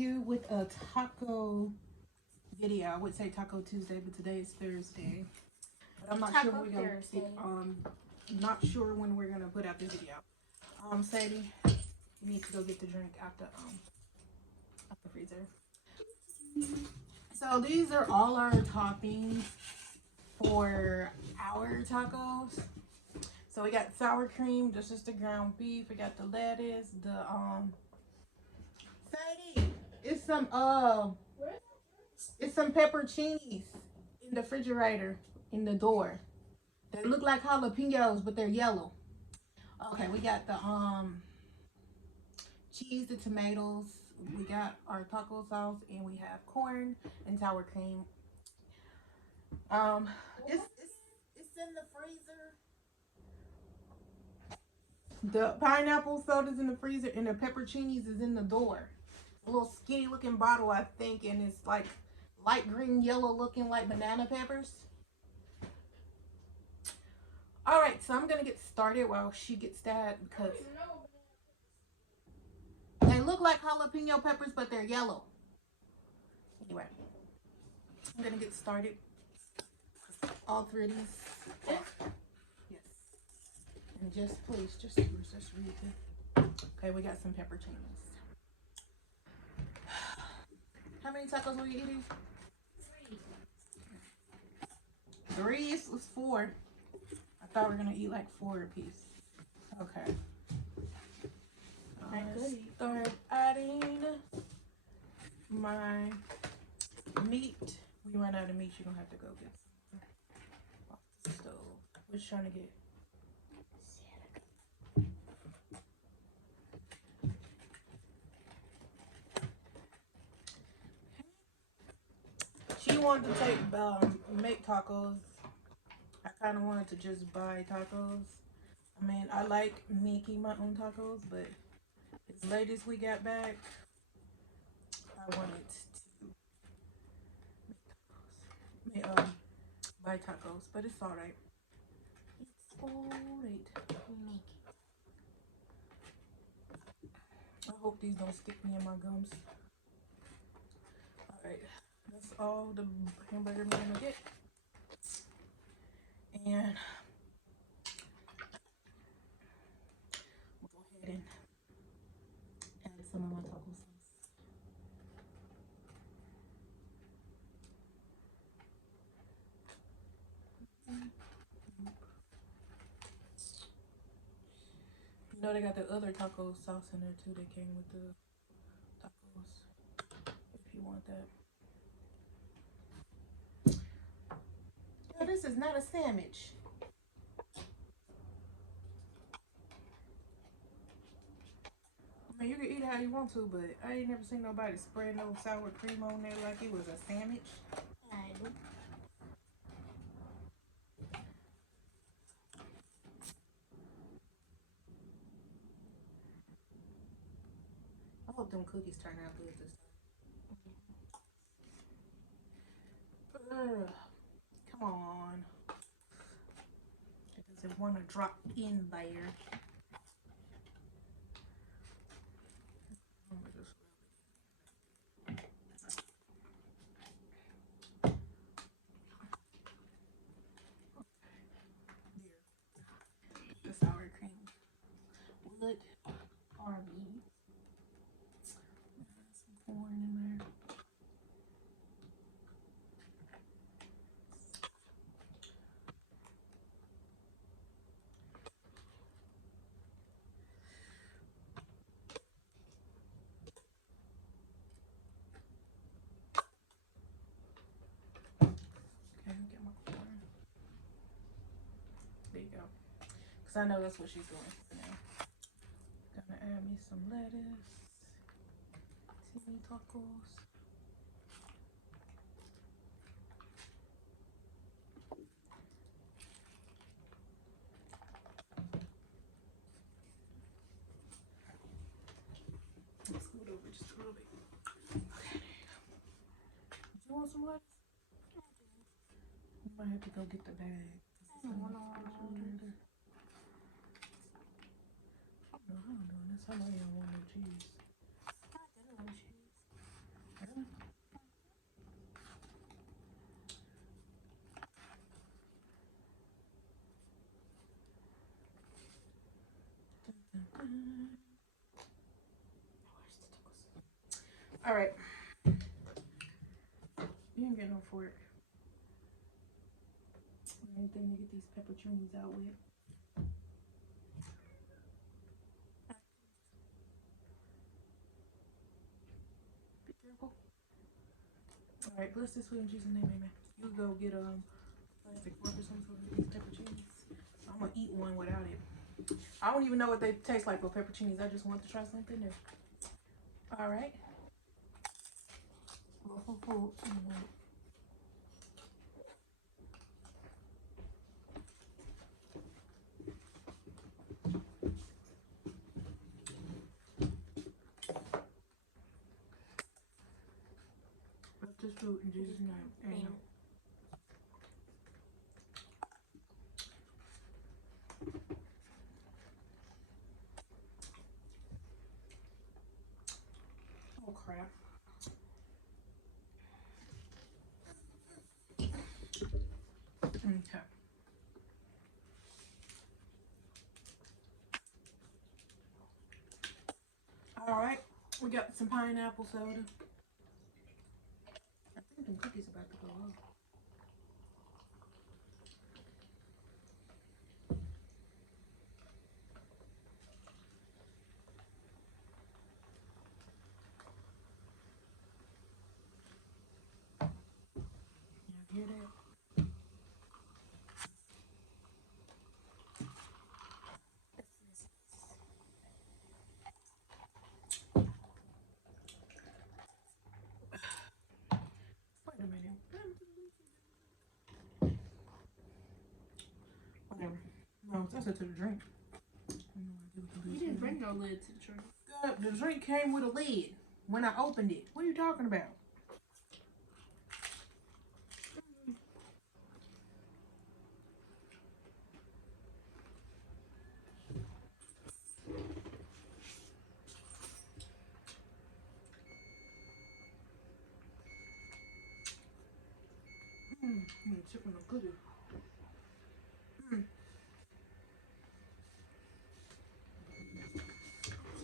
you with a taco video. I would say Taco Tuesday, but today is Thursday. But I'm not sure when we're gonna not sure when we're gonna put out the video. Sadie, you need to go get the drink out the freezer. So these are all our toppings for our tacos. So we got sour cream, this is the ground beef, we got the lettuce, the Sadie, it's some pepperoncinis in the refrigerator in the door. They look like jalapenos, but they're yellow. Okay, we got the cheese, the tomatoes, we got our taco sauce, and we have corn and sour cream. It's in the freezer. The pineapple soda's in the freezer, and the pepperoncinis is in the door. A little skinny looking bottle, I think, and it's like light green, yellow looking like banana peppers. All right, so I'm gonna get started while she gets that because they look like jalapeno peppers, but they're yellow. Anyway, I'm gonna get started. All three of these. Yes. And just please, just read it. Okay, we got some pepperoncinis. How many tacos were you eating? 3 is 4. I thought we were gonna eat like 4 apiece. Okay. Start adding my meat. We run out of meat, you're gonna have to go get some off the stove. We're just trying to get. She wanted to make tacos. I kind of wanted to just buy tacos. I mean, I like making my own tacos, but as late as we got back, I wanted to buy tacos, but it's all right. It's all right. I hope these don't stick me in my gums. All right, that's all the hamburger I'm gonna get, and we'll go ahead and add some of my taco sauce. You know they got the other taco sauce in there too. They came with the tacos. If you want that. No, this is not a sandwich. I mean, you can eat how you want to, but I ain't never seen nobody spread no sour cream on there like it was a sandwich. I hope them cookies turn out good this time. Come on. It doesn't want to drop in there. The sour cream. What are these? Some corn in there. Okay, get my corn. There you go. Because I know that's what she's doing for now. Gonna add me some lettuce. Teeny tacos. Let's scoot over just a little bit. Okay, there you go. Do you want some lettuce? You might have to go get the bag. I don't know how I'm doing this. I know y'all want no cheese. I don't want cheese. All right. You didn't get no fork. Anything to get these pepperoncinis out with. Be careful. All right, bless this food in Jesus' name, amen. You go get plastic fork or something for these pepperoncinis. I'm gonna eat one without it. I don't even know what they taste like with pepperoncinis. I just want to try something new. All right. Bless this food in Jesus' name, amen. Oh crap. Okay. All right. We got some pineapple soda. I think the cookie's about to go off. Y'all hear that? Wait a minute. Whatever. No, that's it to the drink. You didn't bring no lid to the drink. The drink came with a lid when I opened it. What are you talking about? I'm gonna chip on the cookie.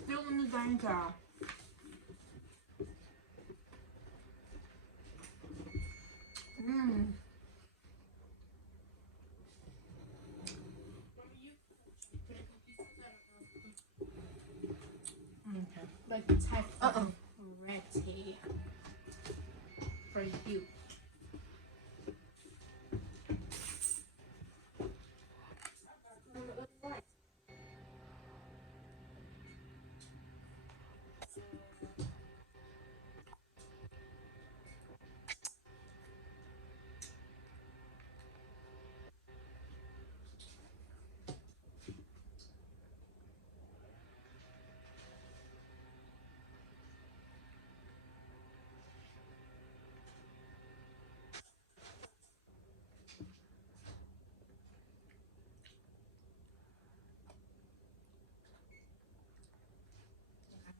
Still in the same towel. Okay. Like the type of ratty for you.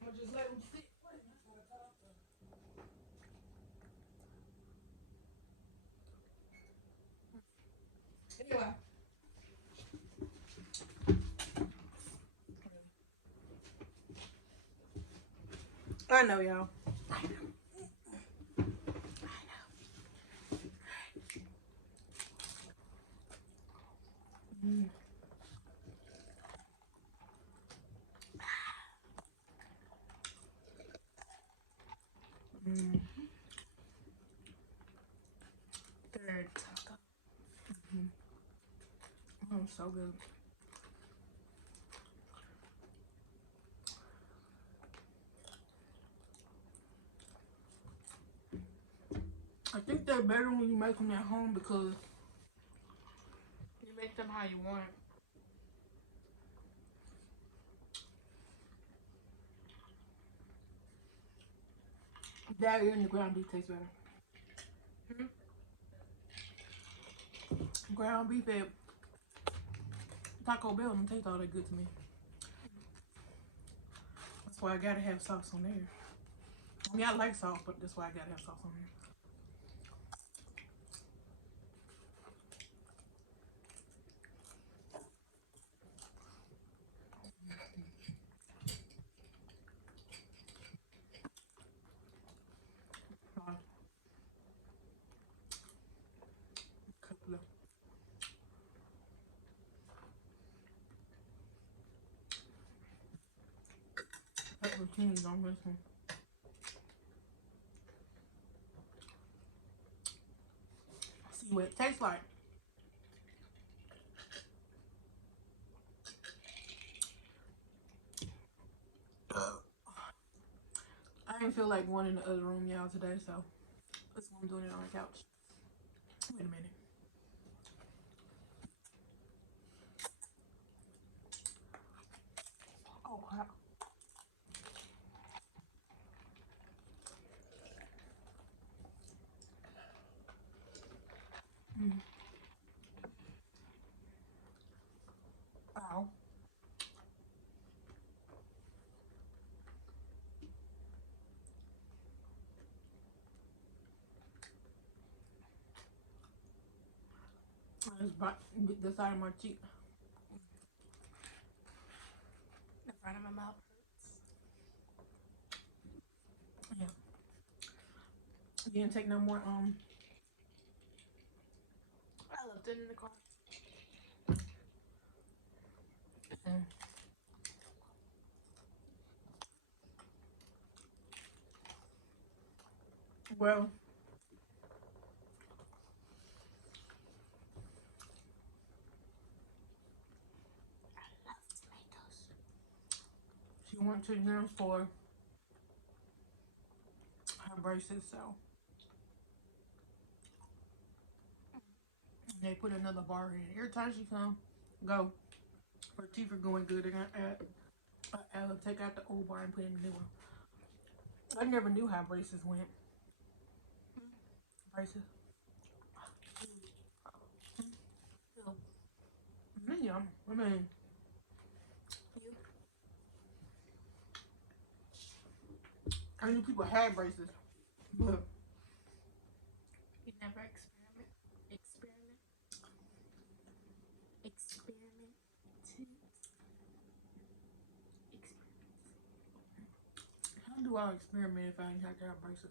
I'll just let them sit. Anyway. I know, y'all. I know. Third taco. Oh, so good. I think they're better when you make them at home because You make them how you want. that and the ground beef tastes better. Ground beef at Taco Bell don't taste all that good to me. That's why I gotta have sauce on there. I mean, I like sauce, but that's why I gotta have sauce on there. The cheese on this one. See what it tastes like. I didn't feel like going in the other room, y'all, today, so that's why I'm doing it on the couch. Wait a minute. Oh, crap. Ow. I just bit the side of my cheek. The front of my mouth hurts. Yeah. You didn't take no more, I left it in the car. well, I love tomatoes. she went to them for her braces, so they put another bar in. Every time she come, go. Her teeth are going good. They're gonna take out the old bar and put in the new one. I never knew how braces went. Braces. Yeah, I mean, You? I knew people had braces, but You never experiment? Experiment? Experiment? how do I experiment if I didn't have to have braces?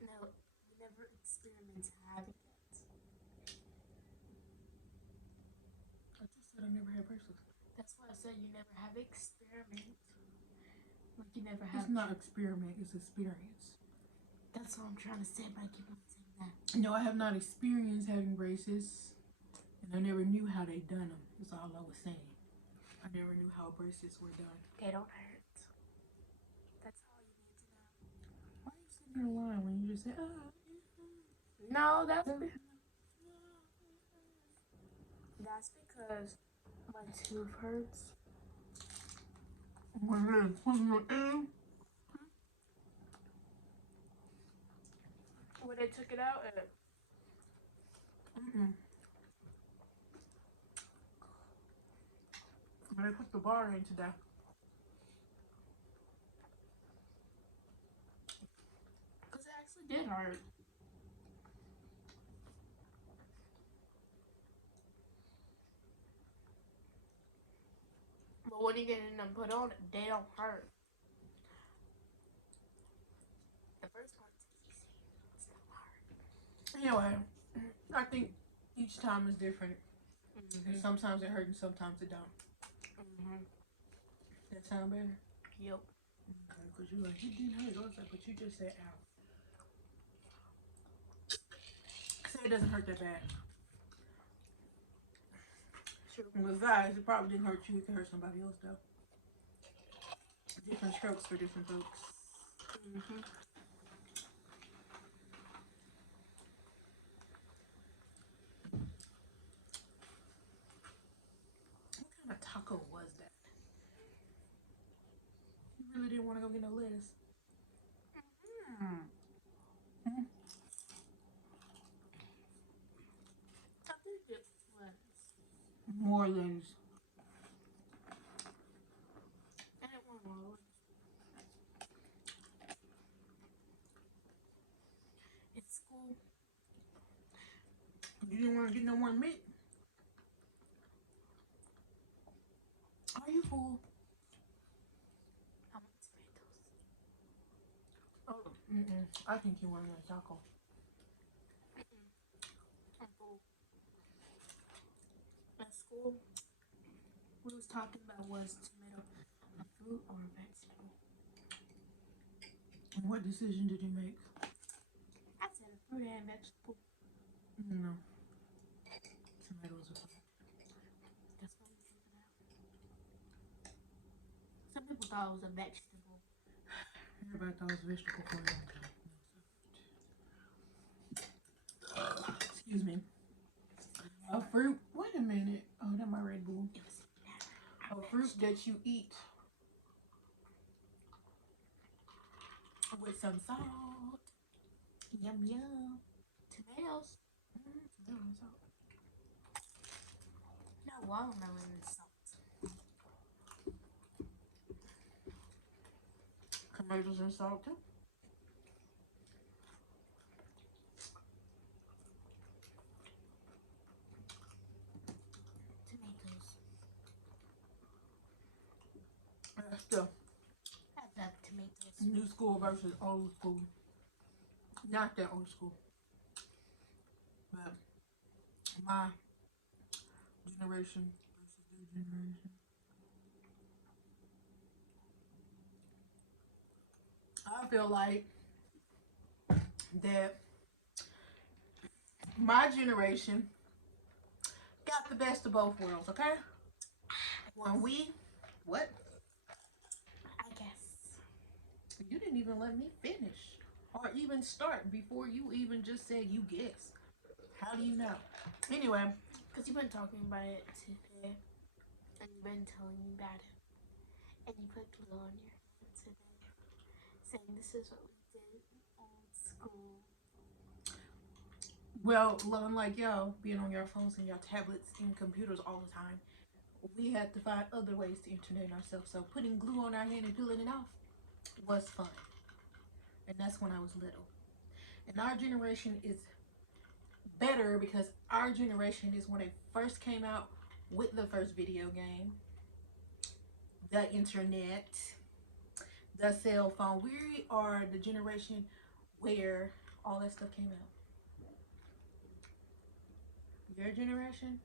No, you never experiment having it. I just said I never had braces. That's why I said you never have experiment. Like you never have. It's not experiment, it's experience. That's what I'm trying to say by keeping saying that. No, I have not experienced having braces, and I never knew how they done them. That's all I was saying. I never knew how braces were done. They don't hurt. That's all you need to know. Why are you sitting there lying when you just say, No, that's because my tooth hurts. When they took it out, when they put the bar in today. because it actually did hurt. But when you get them put on, they don't hurt. The first part's easy. It's not hard. Anyway, I think each time is different. And sometimes it hurts and sometimes it don't. That sound better? Yep. Okay, because you're like, it didn't hurt. I was like, but you just said ow. So it doesn't hurt that bad. Sure. And besides, it probably didn't hurt you. It could hurt somebody else, though. Different strokes for different folks. What kind of taco was that? You really didn't want to go get no lettuce. I think it was. More lettuce. I didn't want more. It's school. You didn't want to get no more meat? Are you full? I want tomatoes. Oh, I think you wanted a taco. I'm full. At school, what we was talking about was tomato a fruit or a vegetable. What decision did you make? I said a fruit and vegetable. No. Tomatoes are fine. That's what we figured out. Some people thought it was a vegetable. Everybody thought it was vegetable for a long time. Excuse me. A fruit. Wait a minute. Oh, that's my Red Bull. A fruit that you eat with some salt. Yum yum. Tomatoes. Tomato and salt. No, watermelon and salt. Tomatoes and salt too. Tomatoes. That's the I love tomatoes. new school versus old school. Not that old school. But my generation versus their generation. I feel like that my generation got the best of both worlds, okay? When we, what? I guess. You didn't even let me finish or even start before you even just said you guess. How do you know? Anyway. Because you've been talking about it today. And you've been telling me about it. And you put glue on your hand today. Saying this is what we did in old school. Well, unlike y'all being on your phones and your tablets and computers all the time, we had to find other ways to entertain ourselves. So putting glue on our hand and peeling it off was fun. And that's when I was little. And our generation is better because our generation is when it first came out with the first video game, the internet, the cell phone. We are the generation where all that stuff came out. Your generation?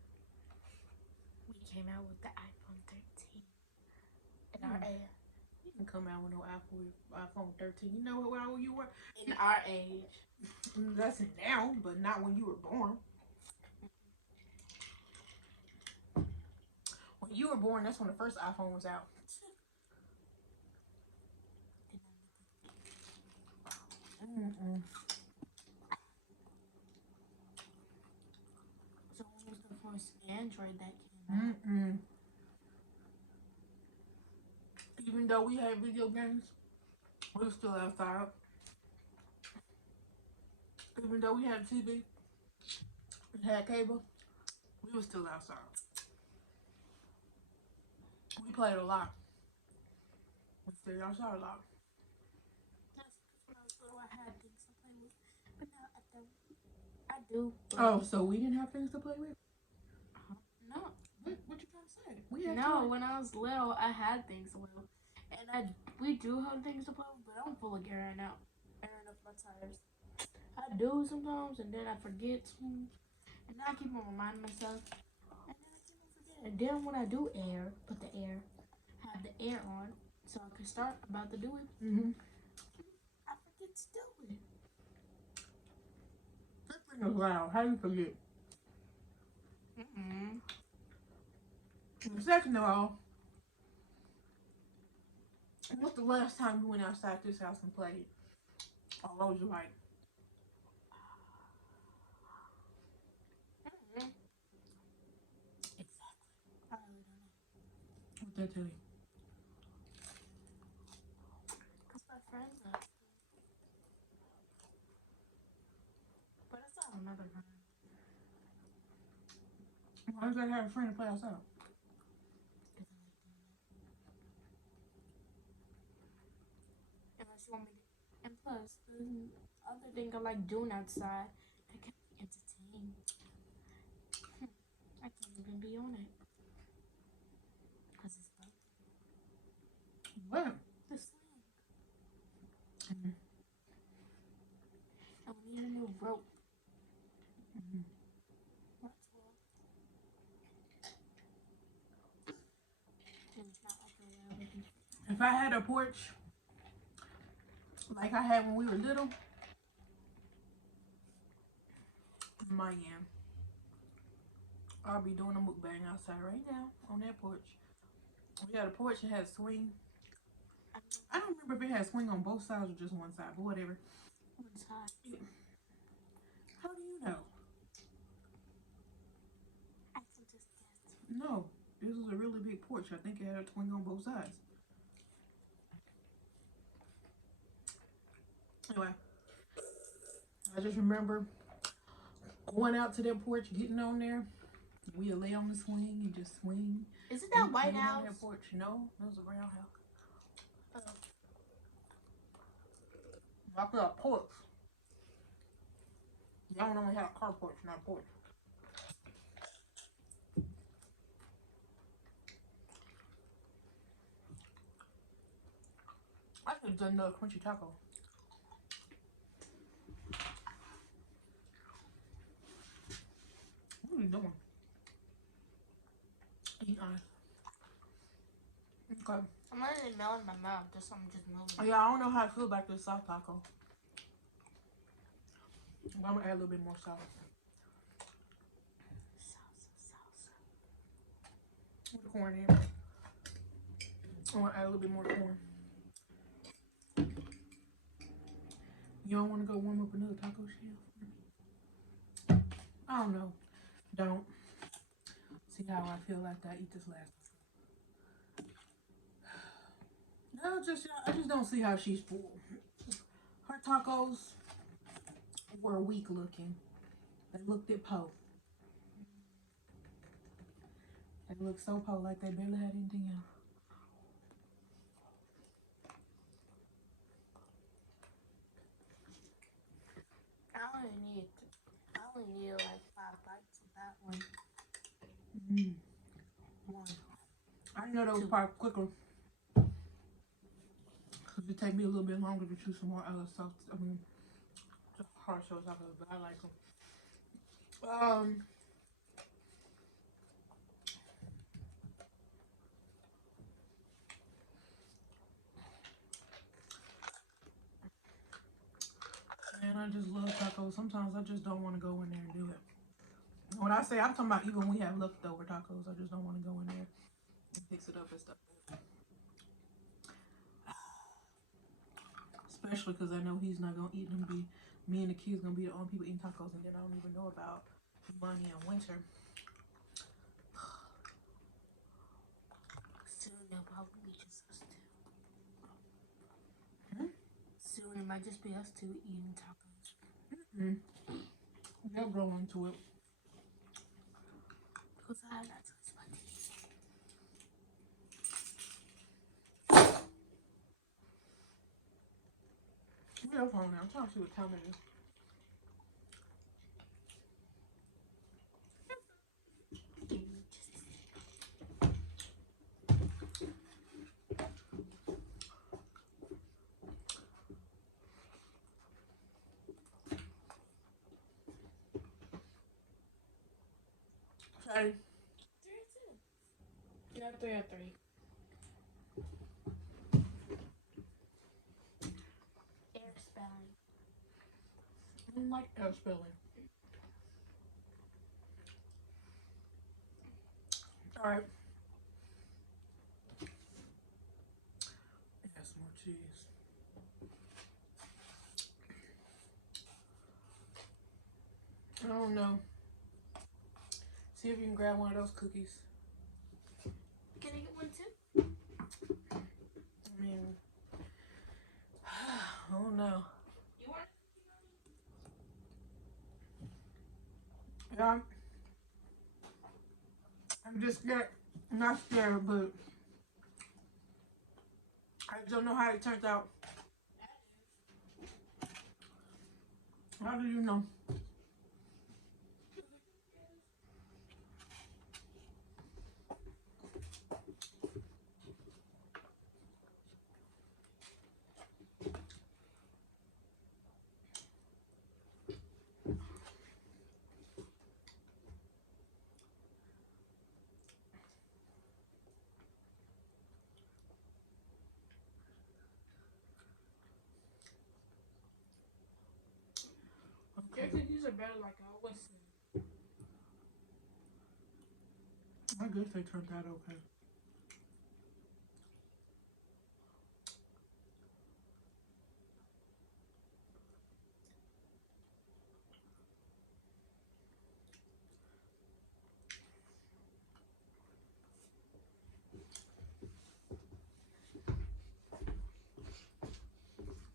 We came out with the iPhone 13. In our age. You can come out with no iPhone 13. You know how old you were? In our age. That's now, but not when you were born. When you were born, that's when the first iPhone was out. Mm-mm. So what was the first Android that came out? Mm-mm. Even though we had video games, we were still outside. Even though we had a TV, we had cable, we were still outside. We played a lot. We stayed outside a lot. That's when I was little, I had things to play with. But now I don't. I do. Oh, so we didn't have things to play with? No. What you trying to say? We had No, toys. when I was little, I had things to play with. And we do have things to play with, but I'm full of airing up my tires. I do sometimes, and then I forget to. And then I keep on reminding myself. And then I keep on forgetting. And then when I do have the air on, so I can start about to do it. Mm-hmm. I forget to do it. That thing is loud. How do you forget? Mm-mm. And second of all, what's the last time you went outside this house and played? Or rode your bike? Mm-mm. Exactly. I really don't know. What'd that tell you? Because my friends are. But I still remember mine. Why you gotta have a friend to play outside? Because I like doing it. Unless you want me to. And plus, the other thing I like doing outside, I can be entertained. I can't even be on it. Because it's broken. What? The swing. Mm-hmm. And we need a new rope. Mm-hmm. That's all. And it's not up there where I would be. If I had a porch like I had when we were little. Man, I'll be doing a mukbang outside right now on that porch. We had a porch that had swing. I don't remember if it had swing on both sides or just one side, but whatever. One side. How do you know? I can just guess. No, this was a really big porch. I think it had a swing on both sides. Anyway, I just remember going out to that porch, getting on there. We'd lay on the swing and just swing. Isn't that White Lay House? on that porch. No, that was a brown house. I feel like porch. Y'all only have a car porch, not a porch. I could have done another crunchy taco. What are you doing? Eat ice. Okay. I'm letting it melt in my mouth. Just I'm just moving. Yeah, I don't know how I feel about this soft taco. I'm gonna add a little bit more sauce. With the corn in. I want to add a little bit more corn. You don't want to go warm up another taco shell? I don't know. Don't. See how I feel after I eat this last one. No, I just don't see how she's full. Her tacos were weak looking. They looked at po. They looked so po, like they barely had anything else. I only need like 5 bites of that one. I know those part quicker. Cause it take me a little bit longer to choose some more other sauce. I mean, just hard sauce tacos, but I like them. And I just love tacos. Sometimes I just don't want to go in there and do it. When I say, I'm talking about even when we have leftover tacos, I just don't want to go in there and fix it up and stuff. Especially because I know he's not going to eat them. Me and the kids going to be the only people eating tacos, and then I don't even know about money in winter. Soon they'll probably be just us two. Soon it might just be us two eating tacos. They'll grow into it. Because I have that taste my teeth. Yeah, phone now. I'm trying to see what time it is. Sorry. 3 or 2. Yeah, 3 or 3. Air spelling. I don't like air spelling. Alright. Add some more cheese. I don't know. See if you can grab one of those cookies. Can I get one too? I mean, I don't know. You want Yeah, I'm just scared. I'm not scared, but I just don't know how it turns out. How do you know? it better like I was saying. I guess they turned out okay.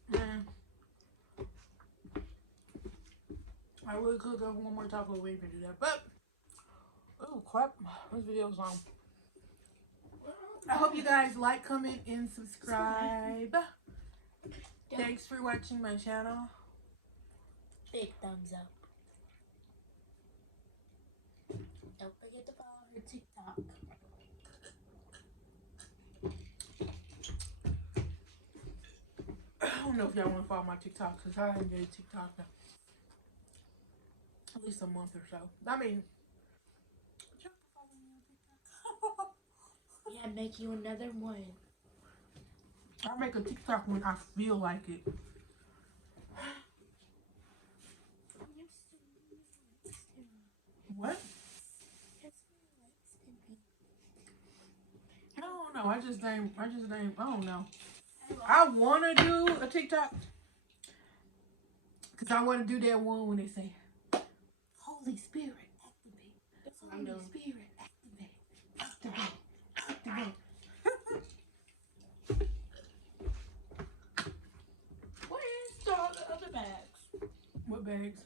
Man, I really could go one more taco wave and do that, but oh crap, this video's long. I hope you guys like, comment, and subscribe. Thanks for watching my channel. Big thumbs up. Don't forget to follow her TikTok. I don't know if y'all want to follow my TikTok because I haven't been TikTok now. At least a month or so. I mean, y'all can follow me on TikTok. Yeah, make you another one. I make a TikTok when I feel like it. What? I don't know. I just named, I don't know. I want to do a TikTok. Because I want to do that one when they say, Holy Spirit, activate. Holy Spirit, activate. Activate. Activate. Where's all the other bags? What bags?